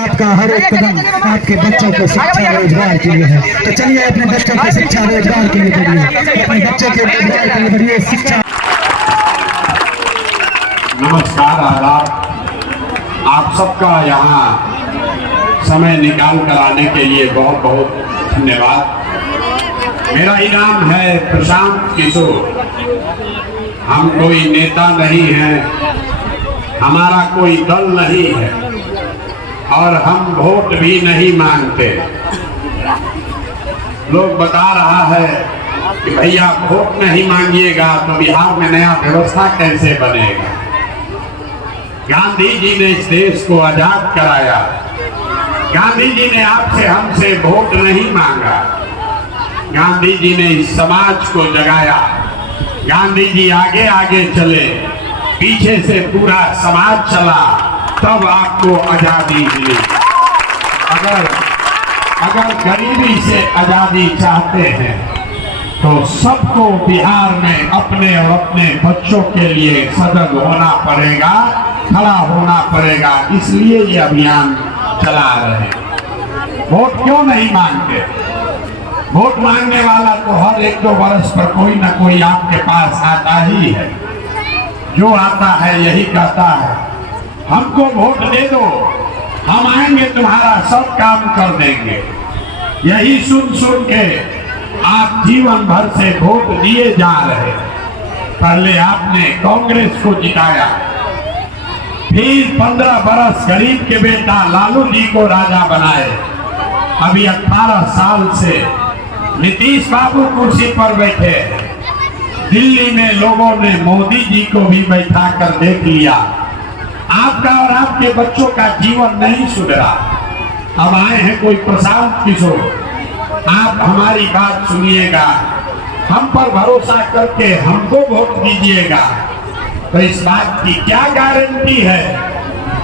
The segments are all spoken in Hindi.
आपका हर एक कदम आपके बच्चों को शिक्षा रोजगार के लिए है। तो चलिए अपने बच्चों को शिक्षा रोजगार के लिए बढ़िए, अपने बच्चों के रोजगार के लिए बढ़िए शिक्षा। नमस्कार, आदाब। आप सबका यहाँ समय निकाल कर आने के लिए बहुत बहुत धन्यवाद। मेरा इनाम है प्रशांत किशोर। हम कोई नेता नहीं है, हमारा कोई दल नहीं है और हम वोट भी नहीं मांगते। लोग बता रहा है कि भैया वोट नहीं मांगिएगा तो बिहार में नया व्यवस्था कैसे बनेगा। गांधी जी ने इस देश को आजाद कराया। गांधी जी ने आपसे हमसे वोट नहीं मांगा। गांधी जी ने इस समाज को जगाया। गांधी जी आगे आगे चले, पीछे से पूरा समाज चला, तब आपको आजादी मिली। अगर गरीबी से आजादी चाहते हैं तो सबको बिहार में अपने और अपने बच्चों के लिए सजग होना पड़ेगा, खड़ा होना पड़ेगा। इसलिए ये अभियान चला रहे हैं। वोट क्यों नहीं मांगते? वोट मांगने वाला तो हर 1-2 वर्ष पर कोई ना कोई आपके पास आता ही है। जो आता है यही कहता है हमको वोट दे दो, हम आएंगे तुम्हारा सब काम कर देंगे। यही सुन सुन के आप जीवन भर से वोट दिए जा रहे। पहले आपने कांग्रेस को जिताया, फिर 15 बरस गरीब के बेटा लालू जी को राजा बनाए। अभी 18 साल से नीतीश बाबू कुर्सी पर बैठे। दिल्ली में लोगों ने मोदी जी को भी बैठा कर देख लिया। आपका और आपके बच्चों का जीवन नहीं सुधरा। अब आए हैं कोई प्रशांत किशोर। आप हमारी बात सुनिएगा, हम पर भरोसा करके हमको वोट दीजिएगा। तो इस बात की क्या गारंटी है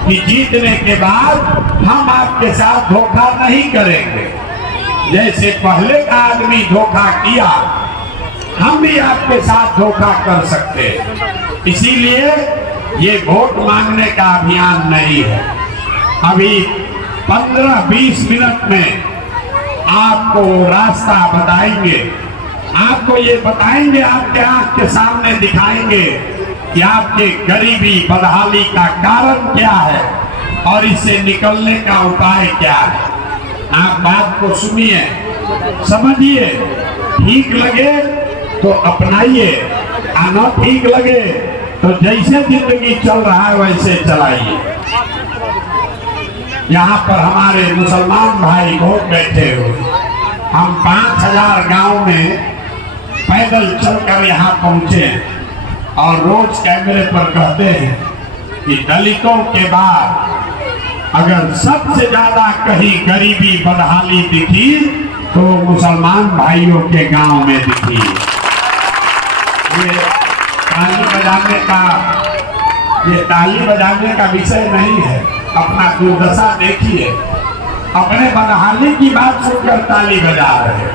कि जीतने के बाद हम आपके साथ धोखा नहीं करेंगे। जैसे पहले का आदमी धोखा किया, हम भी आपके साथ धोखा कर सकते। इसीलिए ये वोट मांगने का अभियान नहीं है। अभी 15-20 मिनट में आपको रास्ता बताएंगे। आपको ये बताएंगे, आपके आंख के सामने दिखाएंगे कि आपके गरीबी बदहाली का कारण क्या है और इससे निकलने का उपाय क्या है। आप बात को सुनिए, समझिए, ठीक लगे तो अपनाइए, न ठीक लगे तो जैसे जिंदगी चल रहा है वैसे चलाइए। यहाँ पर हमारे मुसलमान भाई बहुत बैठे हुए। हम 5000 गांव में पैदल चलकर यहाँ पहुँचे और रोज कैमरे पर कहते हैं कि दलितों के बाद अगर सबसे ज्यादा कहीं गरीबी बदहाली दिखी तो मुसलमान भाइयों के गांव में दिखी। ये ताली बजाने का विषय नहीं है। अपना दुर्दशा देखिए, अपने बदहाली की बात सुनकर ताली बजा रहे।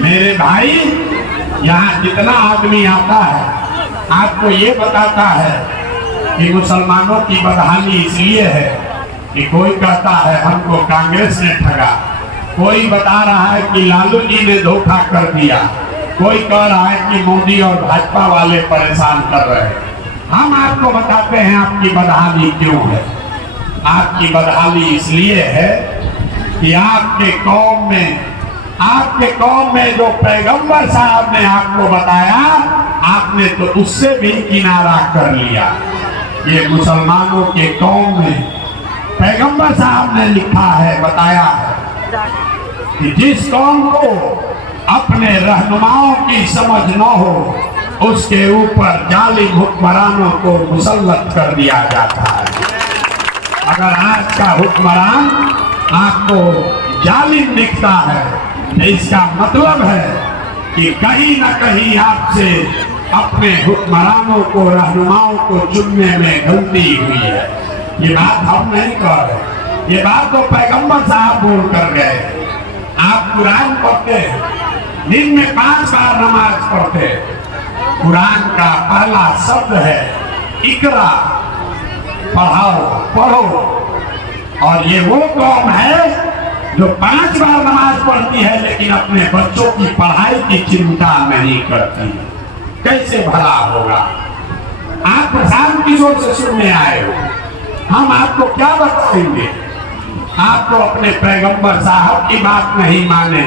मेरे भाई, यहाँ जितना आदमी आता है आपको ये बताता है कि मुसलमानों की बदहाली इसलिए है कि कोई कहता है हमको कांग्रेस ने ठगा, कोई बता रहा है कि लालू जी ने धोखा कर दिया, कोई कह रहा है कि मोदी और भाजपा वाले परेशान कर रहे हैं। हम आपको बताते हैं आपकी बदहाली क्यों है। आपकी बदहाली इसलिए है कि आपके कौम में जो पैगंबर साहब ने आपको बताया, आपने तो उससे भी किनारा कर लिया। ये मुसलमानों के कौम में पैगंबर साहब ने लिखा है, बताया है कि जिस कौम को अपने रहनुमाओं की समझ न हो उसके ऊपर जालिम हुक्मरानों को मुसल्लत कर दिया जाता है। अगर आज का हुक्मरान आपको जालिम दिखता है तो इसका मतलब है कि कहीं ना कहीं आपसे अपने हुक्मरानों को, रहनुमाओं को चुनने में गलती हुई है। ये बात हम नहीं कह रहे, ये बात तो पैगंबर साहब बोल कर गए। आप कुरान पढ़ते हैं, दिन में 5 बार नमाज पढ़ते हैं। कुरान का पहला शब्द है इकरा, पढ़ाओ, पढ़ो। और ये वो कौम है जो 5 बार नमाज पढ़ती है लेकिन अपने बच्चों की पढ़ाई की चिंता नहीं करती। कैसे भला होगा? आप प्रशांत किशोर से सुनने आए हो, हम आपको क्या बताएंगे? आप तो अपने पैगंबर साहब की बात नहीं माने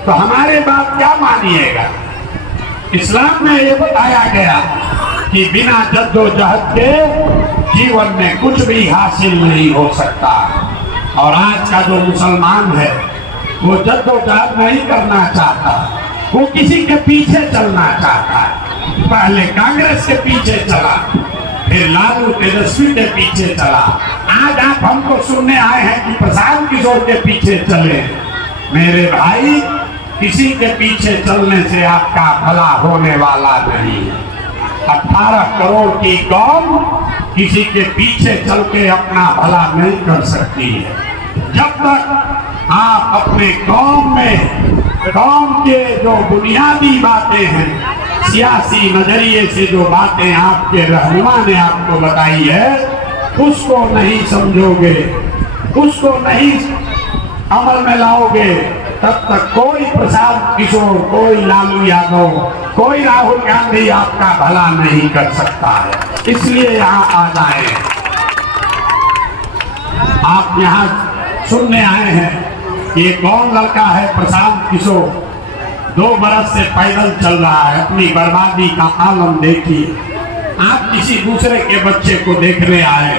तो हमारे बात क्या मानिएगा? इस्लाम में ये बताया गया कि बिना जद्दोजहद के जीवन में कुछ भी हासिल नहीं हो सकता। और आज का जो मुसलमान है वो जद्दोजहद नहीं करना चाहता, वो किसी के पीछे चलना चाहता है। पहले कांग्रेस के पीछे चला, फिर लालू तेजस्वी के पीछे चला, आज आप हमको सुनने आए हैं कि प्रशांत किशोर के पीछे चले। मेरे भाई, किसी के पीछे चलने से आपका भला होने वाला नहीं है। 18 करोड़ की कौम किसी के पीछे चल के अपना भला नहीं कर सकती है। जब तक आप अपने कौम में कौम के जो बुनियादी बातें हैं, सियासी नजरिए से जो बातें आपके रहनुमा ने आपको बताई है, उसको नहीं समझोगे, उसको नहीं अमल में लाओगे, तब तक कोई प्रशांत किशोर, कोई लालू यादव, कोई राहुल गांधी आपका भला नहीं कर सकता है। इसलिए यहाँ आ जाए। आप यहाँ सुनने आए हैं कि ये कौन लड़का है प्रशांत किशोर, 2 बरस से पैदल चल रहा है, अपनी बर्बादी का आलम देखिए। आप किसी दूसरे के बच्चे को देखने आए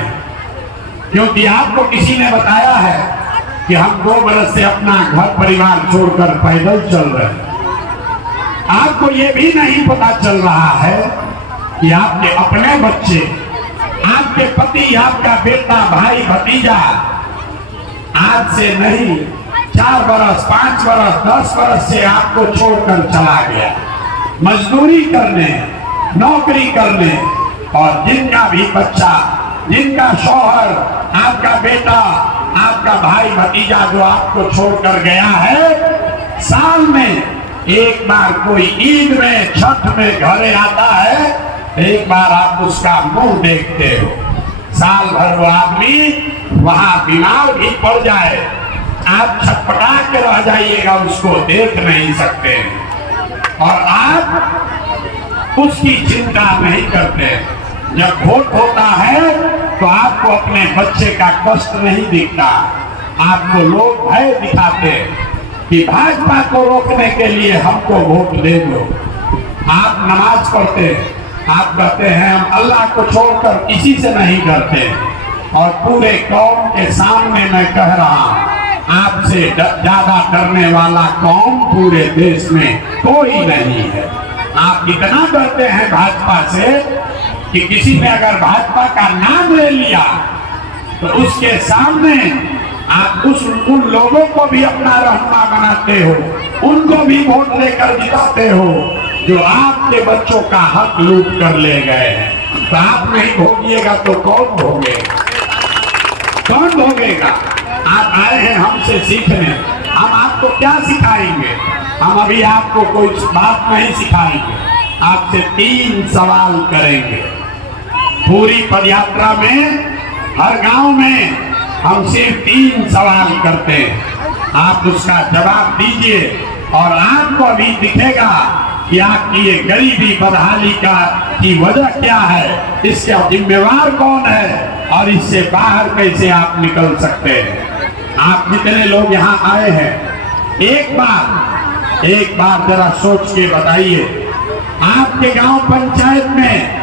क्योंकि आपको किसी ने बताया है कि हम 2 बरस से अपना घर परिवार छोड़कर पैदल चल रहे हैं। आपको ये भी नहीं पता चल रहा है कि आपके अपने बच्चे, आपके पति, आपका बेटा, भाई, भतीजा आज से नहीं 4 बरस, 5 बरस, 10 बरस से आपको छोड़कर चला गया मजदूरी करने, नौकरी करने। और जिनका भी बच्चा, जिनका शौहर, आपका बेटा, आपका भाई, भतीजा जो आपको छोड़कर गया है, साल में एक बार कोई ईद में, छठ में घरे आता है, एक बार आप उसका मुंह देखते हो। साल भर वो आदमी वहां बीमार भी पड़ जाए, आप छटपटा के रह जाइएगा, उसको देख नहीं सकते और आप उसकी चिंता नहीं करते। जब वोट होता है तो आपको अपने बच्चे का कष्ट नहीं दिखता, आपको लोग भय दिखाते कि भाजपा को रोकने के लिए हमको वोट दे दो। आप नमाज पढ़ते, आप कहते हैं हम अल्लाह को छोड़कर किसी से नहीं डरते। और पूरे कौम के सामने मैं कह रहा हूं, आपसे ज्यादा डरने वाला कौम पूरे देश में कोई नहीं है। आप इतना डरते हैं भाजपा से कि किसी ने अगर भाजपा का नाम ले लिया तो उसके सामने आप उन लोगों को भी अपना रहनुमा बनाते हो, उनको भी वोट लेकर जिताते हो जो आपके बच्चों का हक लूट कर ले गए हैं। तो आप नहीं भोगिएगा तो कौन भोगेगा? कौन भोगेगा? आप आए हैं हमसे सीखने, हम आपको क्या सिखाएंगे? हम अभी आपको कोई बात नहीं सिखाएंगे, आपसे 3 सवाल करेंगे। पूरी पदयात्रा में हर गांव में हम सिर्फ 3 सवाल करते हैं, आप उसका जवाब दीजिए और आपको अभी दिखेगा कि आपकी ये गरीबी बदहाली की वजह क्या है, इसका जिम्मेवार कौन है और इससे बाहर कैसे आप निकल सकते हैं। आप जितने लोग यहाँ आए हैं, एक बार जरा सोच के बताइए, आपके गांव पंचायत में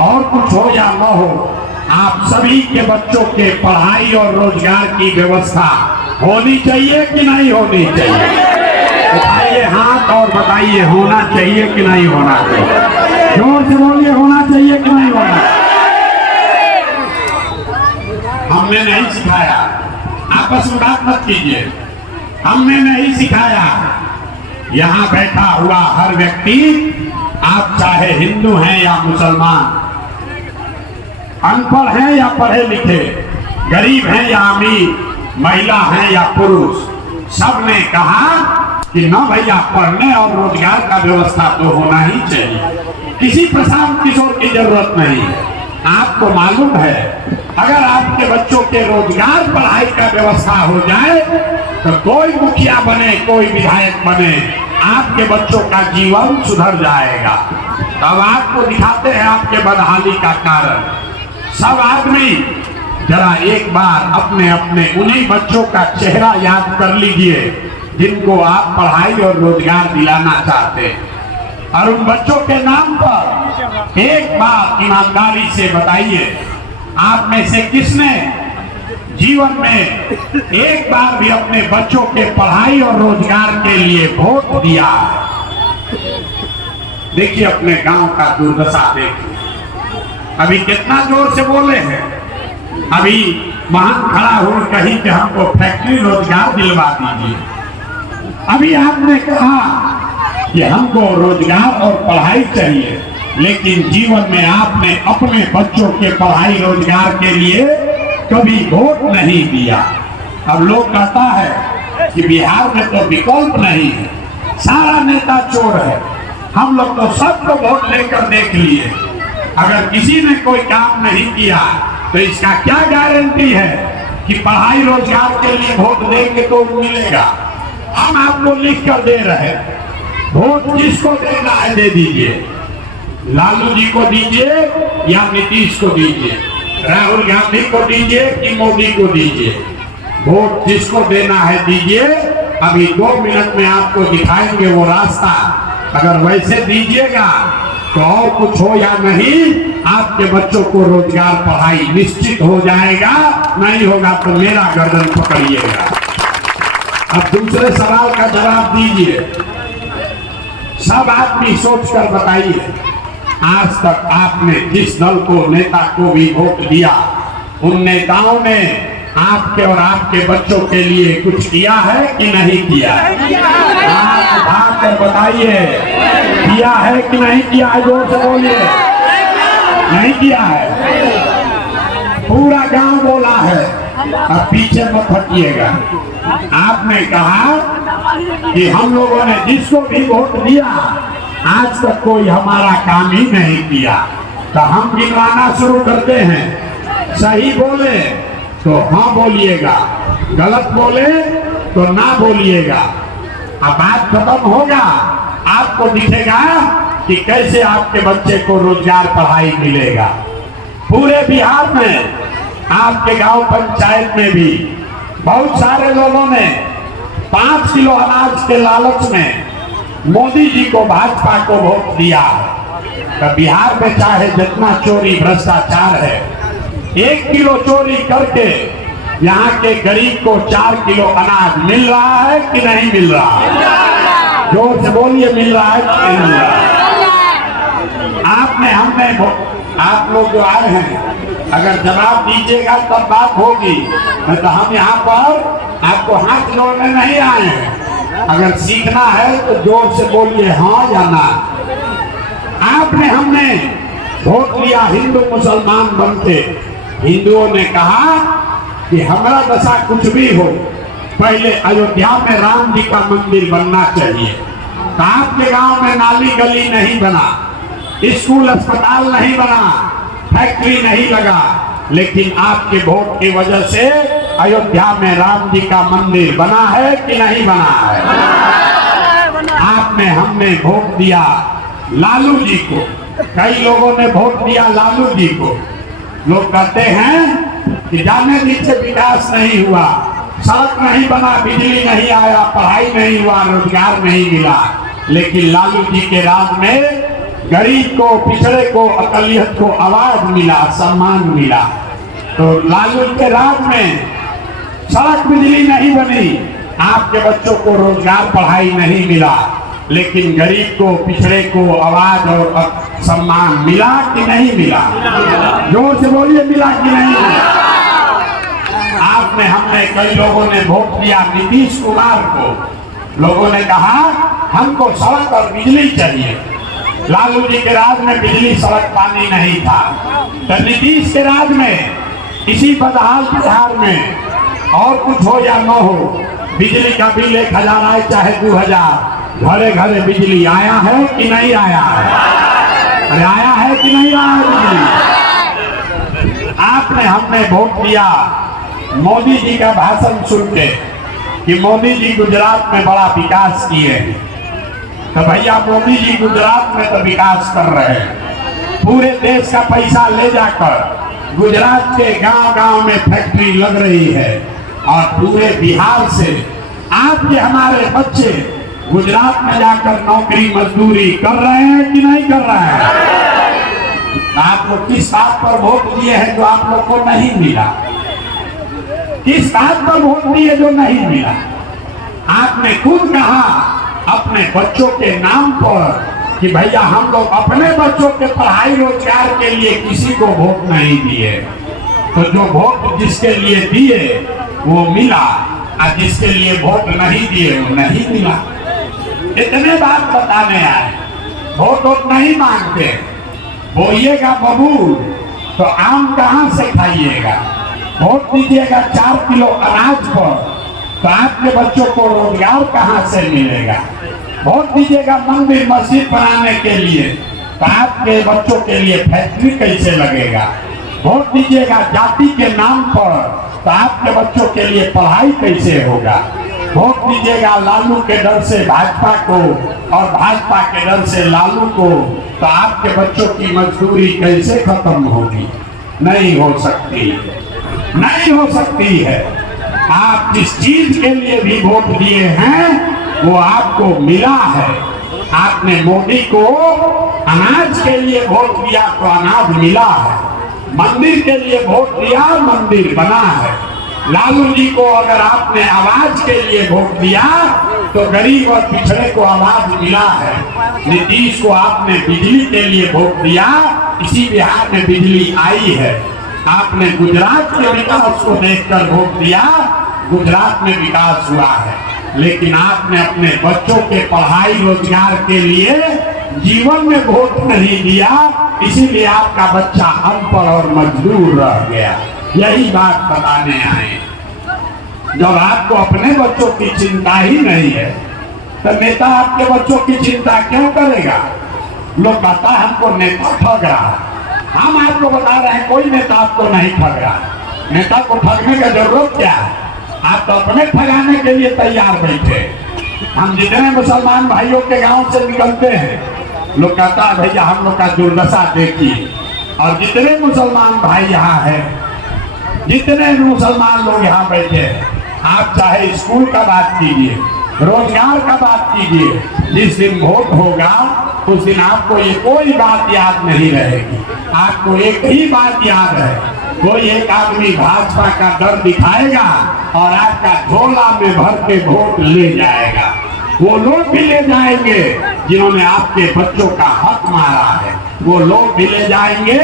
और कुछ हो या न हो, आप सभी के बच्चों के पढ़ाई और रोजगार की व्यवस्था होनी चाहिए कि नहीं होनी चाहिए? उठाइए हाथ और बताइए, होना चाहिए कि नहीं होना चाहिए? जोर से बोलिए, होना चाहिए कि नहीं होना? हमने नहीं सिखाया, आपस में बात मत कीजिए, हमने नहीं सिखाया। यहाँ बैठा हुआ हर व्यक्ति, आप चाहे हिंदू हैं या मुसलमान, अनपढ़ हैं या पढ़े लिखे, गरीब हैं या अमीर, महिला हैं या पुरुष, सब ने कहा कि न भैया पढ़ने और रोजगार का व्यवस्था तो होना ही चाहिए। किसी प्रशांत किशोर की जरूरत नहीं है, आपको मालूम है अगर आपके बच्चों के रोजगार पढ़ाई का व्यवस्था हो जाए तो कोई मुखिया बने कोई विधायक बने आपके बच्चों का जीवन सुधर जाएगा। अब आपको दिखाते हैं आपके बदहाली का कारण। सब आदमी जरा एक बार अपने अपने उन्हीं बच्चों का चेहरा याद कर लीजिए जिनको आप पढ़ाई और रोजगार दिलाना चाहते हैं, और उन बच्चों के नाम पर एक बार ईमानदारी से बताइए आप में से किसने जीवन में एक बार भी अपने बच्चों के पढ़ाई और रोजगार के लिए वोट दिया? देखिए अपने गांव का दुर्दशा देखिए, अभी कितना जोर से बोले हैं। अभी वाहन खड़ा हो कहीं कि हमको फैक्ट्री रोजगार दिलवा दीजिए। अभी आपने कहा कि हमको रोजगार और पढ़ाई चाहिए, लेकिन जीवन में आपने अपने बच्चों के पढ़ाई रोजगार के लिए कभी वोट नहीं दिया। अब लोग कहता है कि बिहार में तो विकल्प नहीं है, सारा नेता चोर है। हम लोग तो सबको वोट लेकर देख लिए, अगर किसी ने कोई काम नहीं किया तो इसका क्या गारंटी है कि पढ़ाई रोजगार के लिए वोट देंगे तो मिलेगा। हम आपको लिख कर दे रहे, वोट जिसको देना है दे दीजिए, लालू जी को दीजिए या नीतीश को दीजिए, राहुल गांधी को दीजिए कि मोदी को दीजिए, वोट जिसको देना है दीजिए। अभी 2 मिनट में आपको दिखाएंगे वो रास्ता। अगर वैसे दीजिएगा तो और कुछ हो या नहीं आपके बच्चों को रोजगार पढ़ाई निश्चित हो जाएगा, नहीं होगा तो मेरा गर्दन पकड़िएगा। अब दूसरे सवाल का जवाब दीजिए। सब आदमी सोचकर बताइए, आज तक आपने जिस दल को नेता को भी वोट दिया उन नेताओं ने आपके और आपके बच्चों के लिए कुछ किया है कि नहीं किया? आप उठाकर बताइए, किया है कि नहीं किया है? जोर से बोलिए, नहीं किया है। पूरा गांव बोला है, अब पीछे मत हटिएगा। आपने कहा कि हम लोगों ने जिसको भी वोट दिया आज तक कोई हमारा काम ही नहीं किया, तो हम गिनवाना शुरू करते हैं। सही बोले तो हाँ बोलिएगा, गलत बोले तो ना बोलिएगा। अब बात खत्म होगा, आपको दिखेगा कि कैसे आपके बच्चे को रोजगार पढ़ाई मिलेगा। पूरे बिहार में आपके गांव पंचायत में भी बहुत सारे लोगों ने 5 किलो अनाज के लालच में मोदी जी को, भाजपा को वोट दिया। तो बिहार में चाहे जितना चोरी भ्रष्टाचार है, 1 किलो चोरी करके यहाँ के गरीब को 4 किलो अनाज मिल रहा है कि नहीं मिल रहा है? जोर से बोलिए, मिल रहा है कि नहीं मिल रहा है? हमने आप लोग जो आए हैं अगर जवाब दीजिएगा तब बात होगी, नहीं तो हम यहाँ पर आपको हाथ जोड़ने नहीं आए हैं। अगर सीखना है तो जोर से बोलिए हाँ या ना। हमने वोट लिया हिंदू मुसलमान बनके। हिंदुओं ने कहा कि हमारा दशा कुछ भी हो, पहले अयोध्या में राम जी का मंदिर बनना चाहिए। तो आपके गांव में नाली गली नहीं बना, स्कूल अस्पताल नहीं बना, फैक्ट्री नहीं लगा, लेकिन आपके वोट की वजह से अयोध्या में राम जी का मंदिर बना है कि नहीं बना है? हमने वोट दिया लालू जी को, कई लोगों ने वोट दिया लालू जी को। लोग कहते हैं कि जाने नीचे विकास नहीं हुआ, सड़क नहीं बना, बिजली नहीं आया, पढ़ाई नहीं हुआ, रोजगार नहीं मिला, लेकिन लालू जी के राज में गरीब को, पिछड़े को, अकलियत को आवाज मिला, सम्मान मिला। तो लालू के राज में सड़क बिजली नहीं बनी, आपके बच्चों को रोजगार पढ़ाई नहीं मिला, लेकिन गरीब को, पिछड़े को आवाज और सम्मान मिला कि नहीं मिला? जोर से बोलिए, मिला कि नहीं मिला? हमने कई लोगों ने वोट दिया नीतीश कुमार को। लोगों ने कहा हमको सड़क और बिजली चाहिए। लालू जी के राज में बिजली, सड़क, पानी नहीं था। तो नीतीश के राज में इसी बदहाल बिहार में और कुछ हो या न हो, बिजली का बिल 1000 आए चाहे 2000, घरे घरे बिजली आया है कि नहीं आया है? अरे आया है कि नहीं आया बिजली? गुजरात में हमने वोट दिया मोदी जी का भाषण सुन के कि मोदी जी गुजरात में बड़ा विकास किए हैं, तो भैया मोदी जी गुजरात में तो विकास कर रहे हैं। पूरे देश का पैसा ले जाकर गुजरात के गांव-गांव में फैक्ट्री लग रही है और पूरे बिहार से आपके हमारे बच्चे गुजरात में जाकर नौकरी मजदूरी कर रहे हैं कि नहीं कर रहे हैं? आप लोग किस बात पर वोट दिए हैं जो आप लोग को नहीं मिला? किस बात पर वोट दिए जो नहीं मिला? आपने खुद कहा अपने बच्चों के नाम पर कि भैया हम लोग अपने बच्चों के पढ़ाई रोजगार के लिए किसी को वोट नहीं दिए, तो जो वोट जिसके लिए दिए वो मिला और जिसके लिए वोट नहीं दिए वो नहीं मिला। इतने बात बताने आए, वोट नहीं मांगते, बोइएगा बबूल तो आम कहाँ से खाइएगा? वोट दीजिएगा 4 किलो अनाज पर तो आपके बच्चों को रोजगार कहाँ से मिलेगा? वोट दीजिएगा मंदिर मस्जिद बनाने के लिए तो आपके बच्चों के लिए फैक्ट्री कैसे लगेगा? वोट दीजिएगा जाति के नाम पर तो आपके बच्चों के लिए पढ़ाई कैसे होगा? वोट दीजिएगा लालू के डर से भाजपा को और भाजपा के डर से लालू को तो आपके बच्चों की मजदूरी कैसे खत्म होगी? नहीं हो सकती, नहीं हो सकती है। आप जिस चीज के लिए भी वोट दिए हैं वो आपको मिला है। आपने मोदी को अनाज के लिए वोट दिया तो अनाज मिला है, मंदिर के लिए वोट दिया मंदिर बना है। लालू जी को अगर आपने आवाज के लिए वोट दिया तो गरीब और पिछड़े को आवाज मिला है। नीतीश को आपने बिजली के लिए वोट दिया, इसी बिहार में बिजली आई है। आपने गुजरात के विकास को देखकर वोट दिया, गुजरात में विकास हुआ है। लेकिन आपने अपने बच्चों के पढ़ाई रोजगार के लिए जीवन में वोट नहीं दिया, इसीलिए आपका बच्चा अनपढ़ और मजदूर रह गया। यही बात बताने आए। जब आपको अपने बच्चों की चिंता ही नहीं है तो नेता आपके बच्चों की चिंता क्यों करेगा? लोग कहता है हमको नेता ठग रहा है। हम आपको बता रहे हैं कोई नेता आपको नहीं ठग रहा। नेता को ठगने का जरूरत क्या है? आप तो अपने ठगाने के लिए तैयार बैठे। हम जितने मुसलमान भाइयों के गांव से निकलते हैं लोग कहता है भैया हम लोग का दुर्दशा देखिए। और जितने मुसलमान भाई यहाँ है, जितने मुसलमान लोग यहाँ बैठे हैं, आप चाहे स्कूल का बात कीजिए, रोजगार का बात कीजिए, जिस दिन वोट होगा उस दिन आपको ये कोई बात याद नहीं रहेगी। आपको एक ही बात याद है, कोई एक आदमी भाजपा का डर दिखाएगा और आपका झोला में भर के वोट ले जाएगा। वो लोग भी ले जाएंगे जिन्होंने आपके बच्चों का हक मारा है, वो लोग भी ले जाएंगे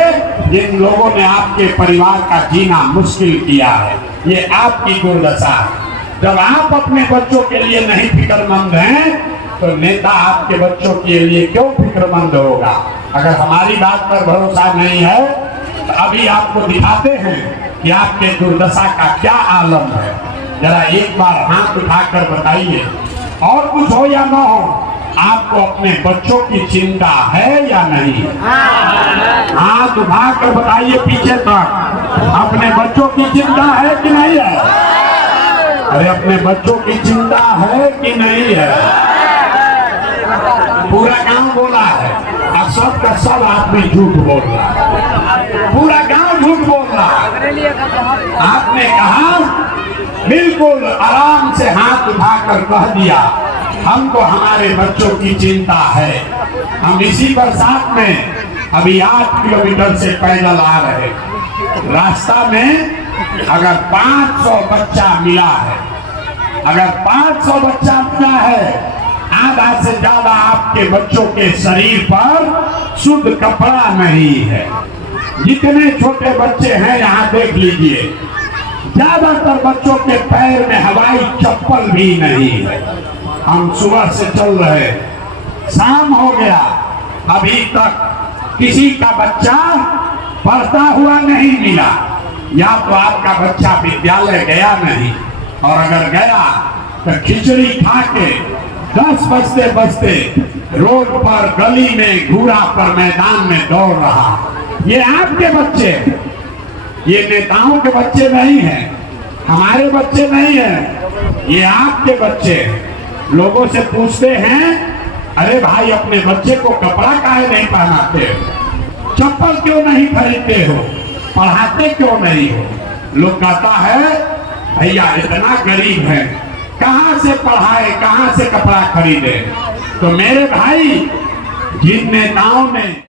जिन लोगों ने आपके परिवार का जीना मुश्किल किया है। ये आपकी दुर्दशा है। जब आप अपने बच्चों के लिए नहीं फिक्रमंद हैं तो नेता आपके बच्चों के लिए क्यों फिक्रमंद होगा? अगर हमारी बात पर भरोसा नहीं है तो अभी आपको दिखाते हैं कि आपके दुर्दशा का क्या आलम है। जरा एक बार हाथ उठाकर बताइए, और कुछ हो या ना हो, आपको अपने बच्चों की चिंता है या नहीं? हाथ उठाकर बताइए पीछे तक, अपने बच्चों की चिंता है कि नहीं है? अरे अपने बच्चों की चिंता है कि नहीं है? पूरा गांव बोला है और सब का सब आदमी झूठ बोल रहा है। पूरा गांव झूठ बोल रहा है। आपने कहा बिल्कुल आराम से हाथ उठाकर कह दिया हमको हमारे बच्चों की चिंता है। हम इसी बरसात में अभी 8 किलोमीटर से पैदल आ रहे, रास्ता में अगर 500 बच्चा मिला है, अगर 500 बच्चा मिला है, आधा से ज्यादा आपके बच्चों के शरीर पर शुद्ध कपड़ा नहीं है। जितने छोटे बच्चे हैं यहाँ देख लीजिए, ज्यादातर बच्चों के पैर में हवाई चप्पल भी नहीं है। हम सुबह से चल रहे, शाम हो गया, अभी तक किसी का बच्चा पढ़ता हुआ नहीं मिला। या तो आपका बच्चा विद्यालय गया नहीं, और अगर गया तो खिचड़ी खा के 10 बजते बजते रोड पर, गली में, घूरा पर, मैदान में दौड़ रहा। ये आपके बच्चे, ये नेताओं के बच्चे नहीं हैं, हमारे बच्चे नहीं हैं, ये आपके बच्चे। लोगों से पूछते हैं, अरे भाई अपने बच्चे को कपड़ा काहे नहीं पहनाते हो, चप्पल क्यों नहीं खरीदते हो, पढ़ाते क्यों नहीं हो? लोग कहता है भैया इतना गरीब है, कहां से पढ़ाए, कहां से कपड़ा खरीदे। तो मेरे भाई, जिन नेताओं ने